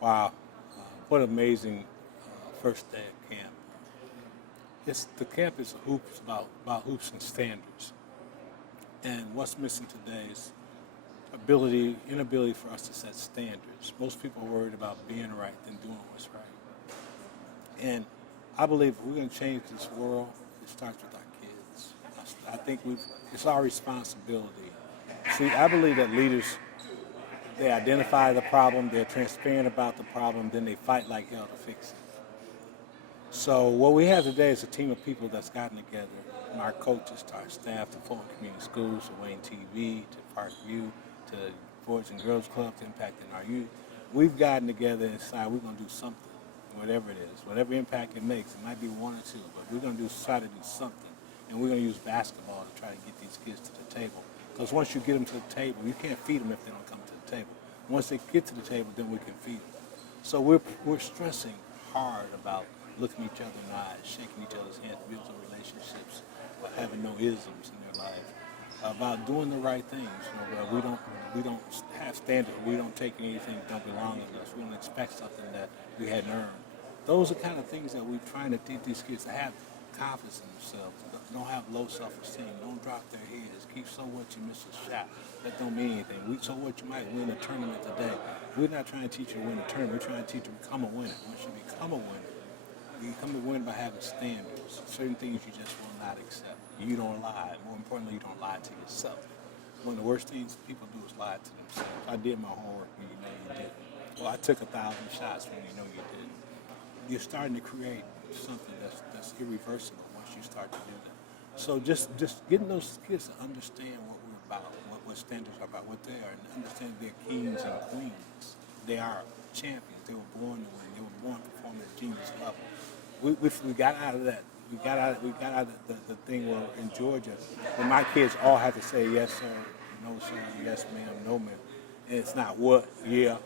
Wow, what amazing first day of camp. The camp is hoops about hoops and standards. And what's missing today is inability for us to set standards. Most people are worried about being right than doing what's right. And I believe if we're going to change this world, it starts with our kids. I think it's our responsibility. See, I believe that leaders, they identify the problem, they're transparent about the problem, then they fight like hell to fix it. So what we have today is a team of people that's gotten together, from our coaches to our staff, to Fulton Community Schools, to Wayne TV, to Parkview, to Boys and Girls Club, to impacting our youth. We've gotten together and decided we're going to do something, whatever it is, whatever impact it makes. It might be one or two, but we're going to try to do something. And we're going to use basketball to try to get these kids to the table. Because once you get them to the table, you can't feed them if they don't come to the table. Once they get to the table, then we can feed them. So we're stressing hard about looking each other in the eyes, shaking each other's hands, building relationships, having no isms in their life, about doing the right things. Where we don't have standards. We don't take anything that don't belong to us. We don't expect something that we hadn't earned. Those are kind of things that we're trying to teach these kids to have confidence in themselves. Don't have low self-esteem. Don't drop their heads. Keep so what you miss a shot. That don't mean anything. So what you might win a tournament today. We're not trying to teach you to win a tournament. We're trying to teach you to become a winner. Once you become a winner, you become a winner by having standards. Certain things you just will not accept. You don't lie. More importantly, you don't lie to yourself. One of the worst things people do is lie to themselves. I did my homework when you know you didn't. Well, I took 1,000 shots when you know you didn't. You're starting to create something that's irreversible once you start to do that. So just getting those kids to understand what we're about, what standards are about, what they are, and understand they're kings and queens. They are champions. They were born to win. They were born to perform at genius level. We got out of that. We got out of the thing where in Georgia, where my kids all had to say yes sir, no sir, yes ma'am, no ma'am. And it's not what, yeah,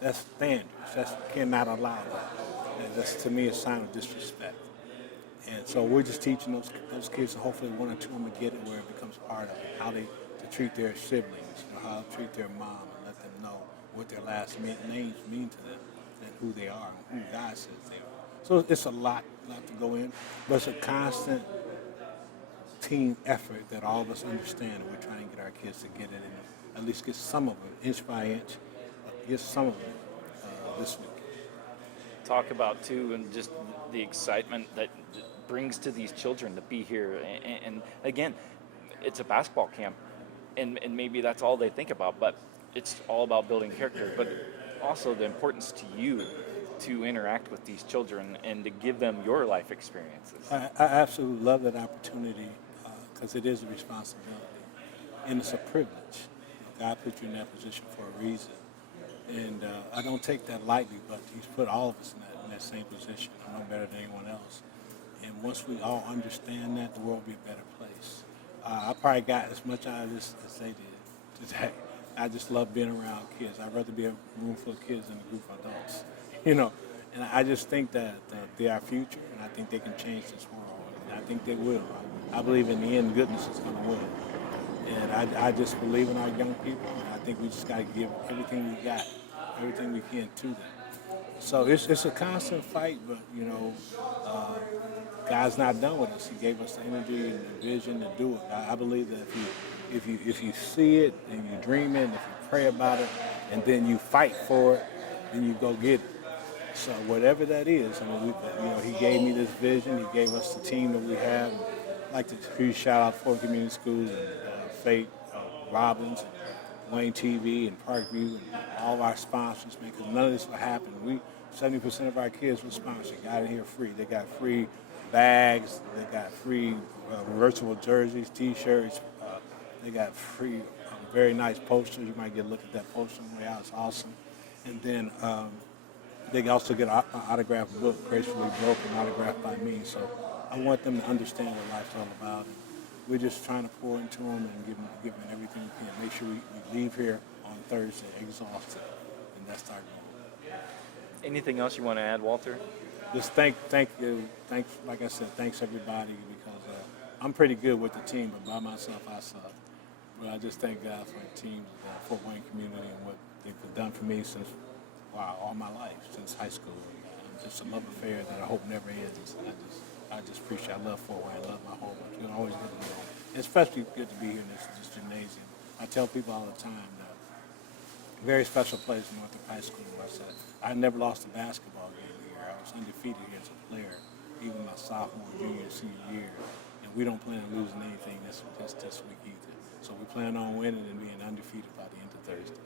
that's standards. That's cannot allow that. And that's to me a sign of disrespect. And so we're just teaching those kids, and hopefully one or two of them will get it where it becomes part of it, how to treat their siblings, how to treat their mom, and let them know what their last names mean to them, and who they are, and who God says they are. So it's a lot to go in, but it's a constant team effort that all of us understand, and we're trying to get our kids to get it, and at least get some of it, inch by inch, get some of it this week. Talk about too, and just the excitement that brings to these children to be here. And again, it's a basketball camp, and maybe that's all they think about, but it's all about building character, but also the importance to you to interact with these children and to give them your life experiences. I absolutely love that opportunity because it is a responsibility and it's a privilege. God put you in that position for a reason. And I don't take that lightly, but He's put all of us in that same position. I'm no better than anyone else. And once we all understand that, the world will be a better place. I probably got as much out of this as they did today. I just love being around kids. I'd rather be in a room full of kids than a group of adults, you know. And I just think that they're our future, and I think they can change this world. And I think they will. I believe in the end, goodness is going to win. And I just believe in our young people, and I think we just got to give everything we got, everything we can to them. So it's a constant fight, but God's not done with us. He gave us the energy and the vision to do it. I believe that if you see it and you dream it, and if you pray about it, and then you fight for it, then you go get it. So whatever that is, I mean, He gave me this vision. He gave us the team that we have. I'd like to huge shout out for Community Schools and Fate, Robbins, and Wayne TV, and Parkview, and all of our sponsors, because none of this would happen. 70% of our kids were sponsored, got in here free. They got free bags, they got free reversible jerseys, T-shirts, they got free very nice posters. You might get a look at that poster on the way out. It's awesome. And then they can also get an autographed book, Gracefully Broken, autographed by me. So I want them to understand what life's all about. And we're just trying to pour into them and give them everything we can. Make sure we leave here on Thursday exhausted, and that's our goal. Anything else you want to add, Walter? Just thank you. Thanks, like I said, thanks everybody, because I'm pretty good with the team, but by myself I suck. But I just thank God for the team, the Fort Wayne community, and what they've done for me since wow, all my life since high school. Just a love affair that I hope never ends. I just appreciate. I love Fort Wayne. I love my home. It's always good to be home. It's especially good to be here in this gymnasium. I tell people all the time that very special place in Northrop High School. I said I never lost a basketball game here. I was undefeated here as a player, even my sophomore, junior, senior year. And we don't plan on losing anything this week either. So we plan on winning and being undefeated by the end of Thursday.